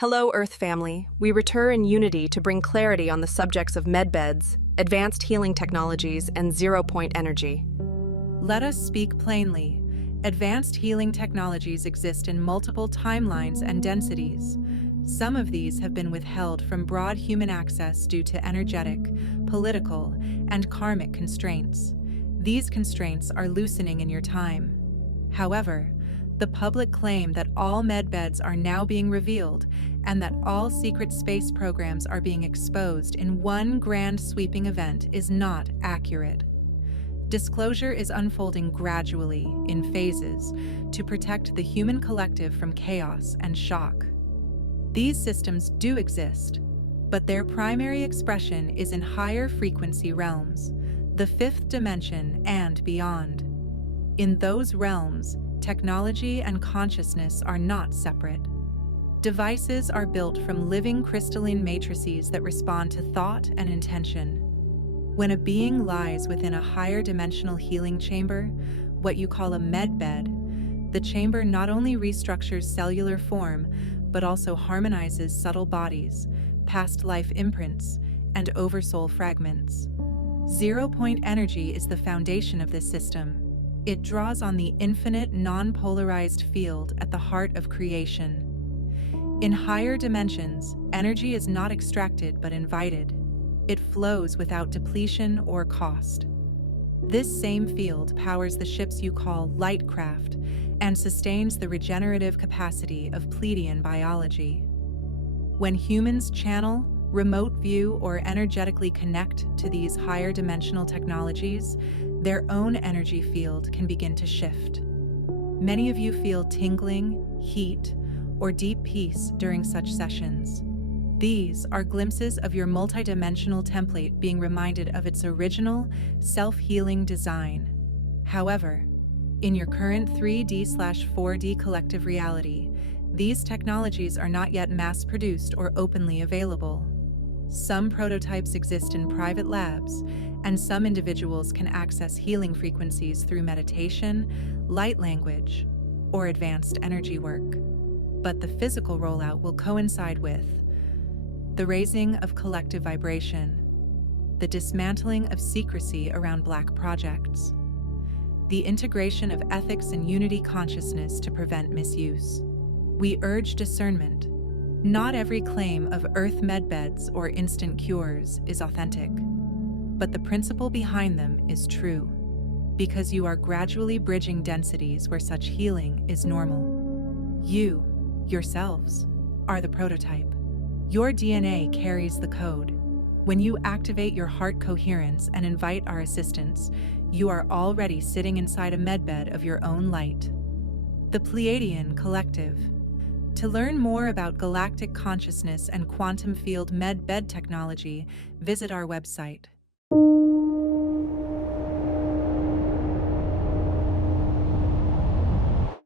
Hello, Earth family. We return in unity to bring clarity on the subjects of medbeds, advanced healing technologies, and zero-point energy. Let us speak plainly. Advanced healing technologies exist in multiple timelines and densities. Some of these have been withheld from broad human access due to energetic, political, and karmic constraints. These constraints are loosening in your time. However, the public claim that all medbeds are now being revealed and that all secret space programs are being exposed in one grand sweeping event is not accurate. Disclosure is unfolding gradually, in phases, to protect the human collective from chaos and shock. These systems do exist, but their primary expression is in higher frequency realms, the fifth dimension and beyond. In those realms, technology and consciousness are not separate. Devices are built from living crystalline matrices that respond to thought and intention. When a being lies within a higher dimensional healing chamber, what you call a medbed, the chamber not only restructures cellular form, but also harmonizes subtle bodies, past life imprints, and oversoul fragments. Zero-point energy is the foundation of this system. It draws on the infinite non-polarized field at the heart of creation. In higher dimensions, energy is not extracted but invited. It flows without depletion or cost. This same field powers the ships you call lightcraft and sustains the regenerative capacity of Pleiadian biology. When humans channel, remote view, or energetically connect to these higher dimensional technologies, their own energy field can begin to shift. Many of you feel tingling, heat, or deep peace during such sessions. These are glimpses of your multidimensional template being reminded of its original, self-healing design. However, in your current 3D/4D collective reality, these technologies are not yet mass-produced or openly available. Some prototypes exist in private labs, and some individuals can access healing frequencies through meditation, light language, or advanced energy work. But the physical rollout will coincide with the raising of collective vibration, the dismantling of secrecy around Black projects, the integration of ethics and unity consciousness to prevent misuse. We urge discernment. Not every claim of Earth medbeds or instant cures is authentic, but the principle behind them is true, because you are gradually bridging densities where such healing is normal. You, yourselves, are the prototype. Your DNA carries the code. When you activate your heart coherence and invite our assistance, you are already sitting inside a medbed of your own light. The Pleiadian Collective. To learn more about galactic consciousness and quantum field medbed technology, visit our website.